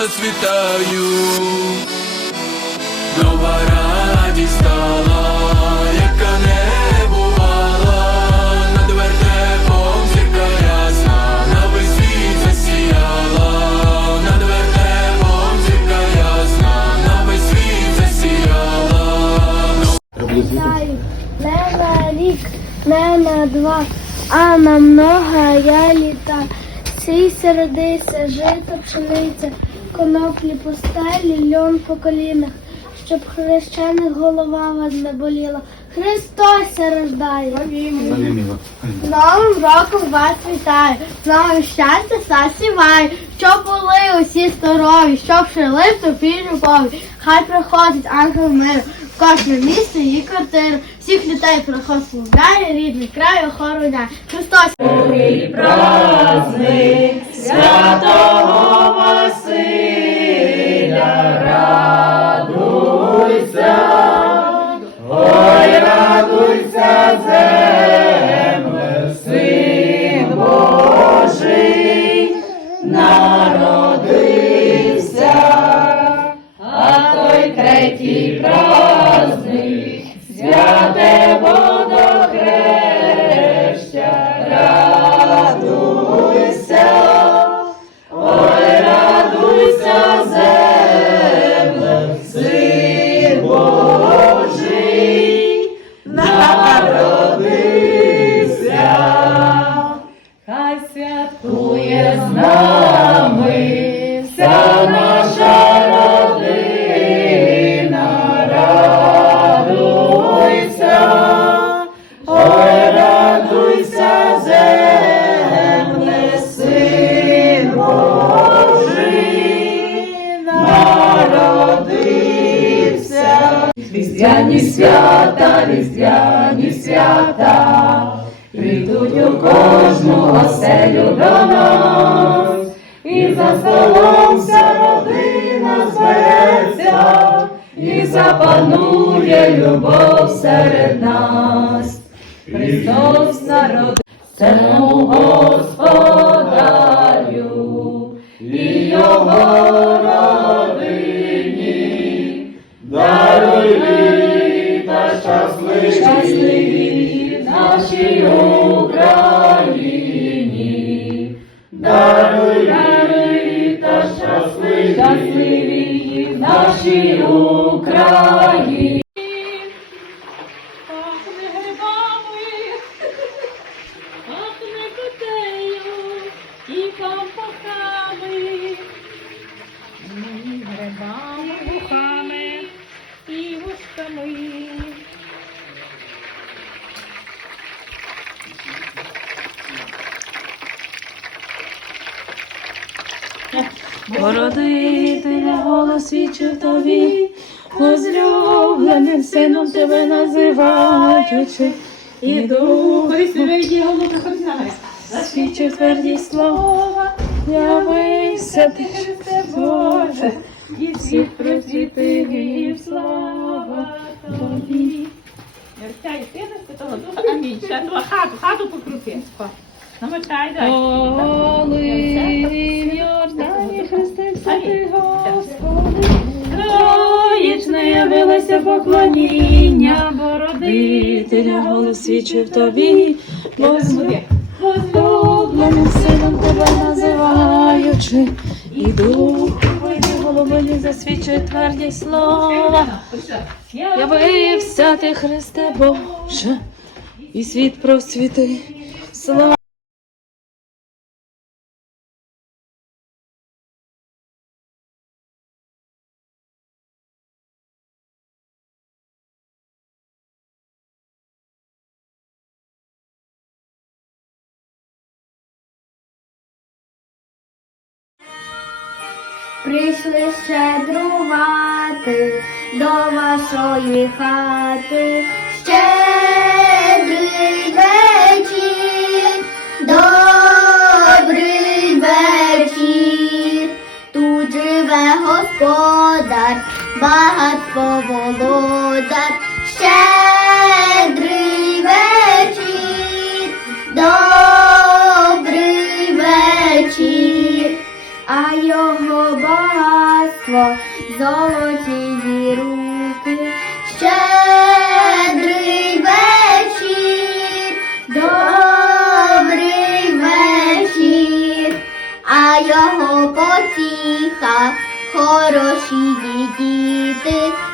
вас вітаю, нова радість стала, яка не бувала, над вертепом зірка ясна, на весь світ засіяла, над вертепом зірка ясна, на весь світ засіяла. Не на рік, не на два, а на много я літа. Сій сердися, жито пшениця, коноплі по стелі, льон по колінах, щоб хрещених голова вас не боліла. Христос рождає. З Новим роком вас вітаю, з новим щастя засіваю, щоб були усі здорові, щоб шили в тобі любові. Хай приходить ангел миру кожне місце і квартиру. Всіх людей прохословляє, рідний край охороняє. Христос! Хай Різдвяні свята, різдвяні свята, прийдуть у кожну оселю до нас, і за столом вся родина збереться, і запанує любов серед нас. Христос народився, Господарю, і його даруй літа щасливі, щасливі нашій Україні. Породителя голос свідчив тобі, возлюбленим сином тебе називаючи, і дух свідчив тверді слова, явився ти, Христе Боже, і всіх просвітив слава тобі. Вертяй сина Святого Духа, амінь. Хату, хату покрути. Намикай, дай. Бородителя голос свідчив тобі, возлюбленим сином тебе називаючи, і дух вийди головині засвідчує тверді слова. Явився ти, Христе Боже, і світ просвіти. Слава Прийшли щедрувати до вашої хати. Щедрий вечір, добрий. Тут живе господар, багатство володар. Потіха хороші діти.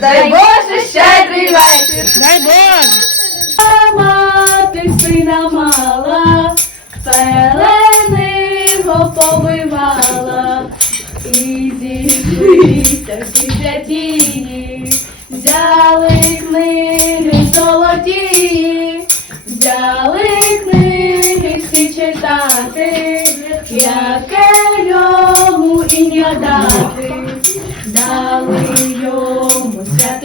Дай Боже, щедрий вечір. Дай Боже. Мати сина мала, пелени його побивала, і зійшлися всі святії, взяли книги золоті, взяли книги всі читати, яке йому ім'я дати, дали йому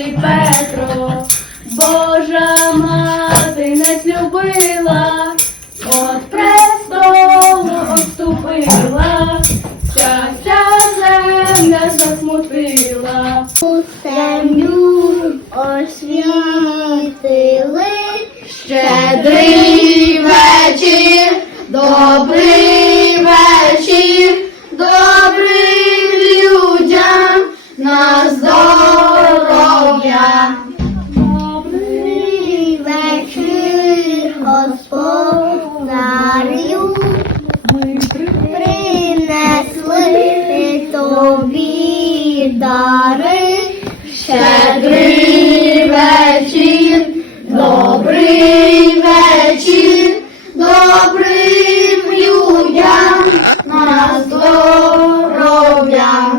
святий Петро. Божа мати нас любила, от престолу отступила, вся ця земля засмутила. у землю освітили. Щедрий дари. Щедрий вечір, добрий вечір, добрим людям на здоров'я.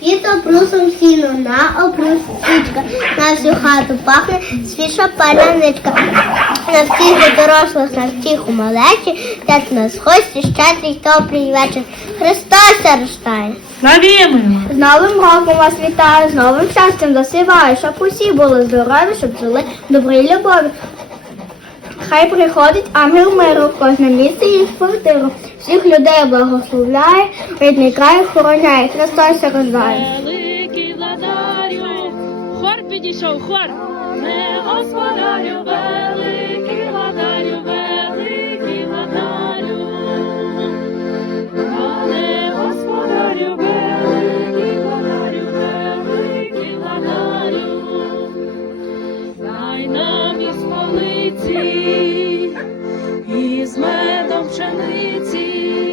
Під обрусом сіно, на обрус свічка, на всю хату пахне свіжа паляничка. На всіх дорослих, на всіх у малечі, як на сходці щедрий добрий вечір. Христос рождає. З Новим роком вас вітаю, з новим щастям засіваю, щоб усі були здорові, щоб жили в добрій любові. Хай приходить ангел миру, в кожне місце і в квартиру. Всіх людей благословляє, рідний край охороняє, Христос рождає. Хор хор. Не господарю, великий владарю, великий владарю. А не господарю, великий владарю, великий владарю. Дай нам із полиці, із медом пшениці.